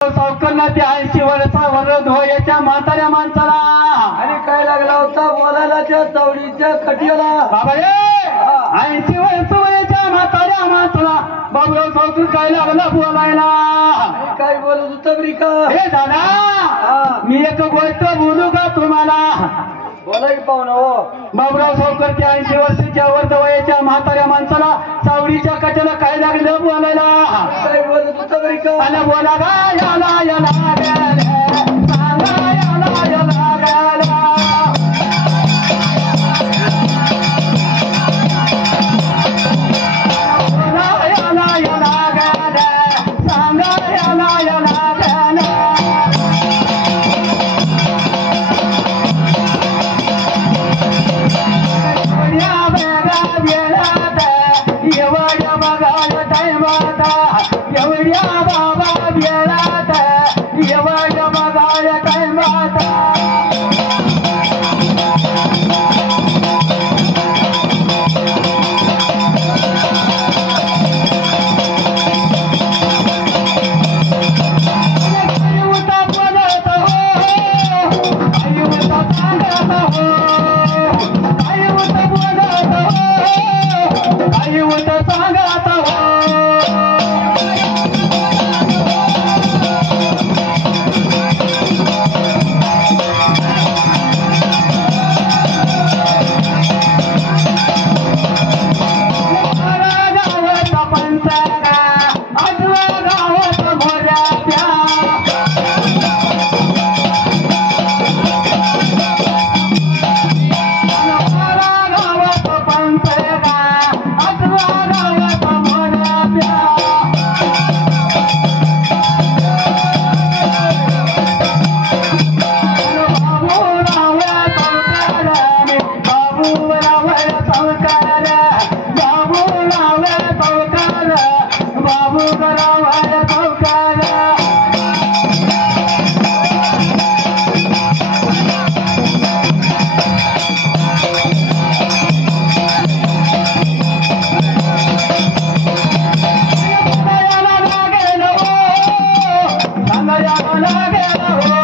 सावकारला त्या 80 वर्षा वरद हो याच्या म्हाताऱ्या माणसाला आणि काय लागला होता बोलायला त्या चवडीच्या कटियाला बाबा रे 80 वर्ष वयाच्या म्हाताऱ्या माणसाला बाबूराव सावकार काय लागला बोलायला आणि काय बोलत होता बरी का हे दादा मी एक गोष्ट बोलू का तुम्हाला बोलाय पाहुणा हो बाबूराव सावकार त्या 80 वर्षाच्या वर्ध वयाच्या म्हाताऱ्या माणसाला चावडीच्या कट्याला काय लागलं बोलायला काय बोलत होता बरी का आणि बोला गा याला याला सांगा याला याला Lage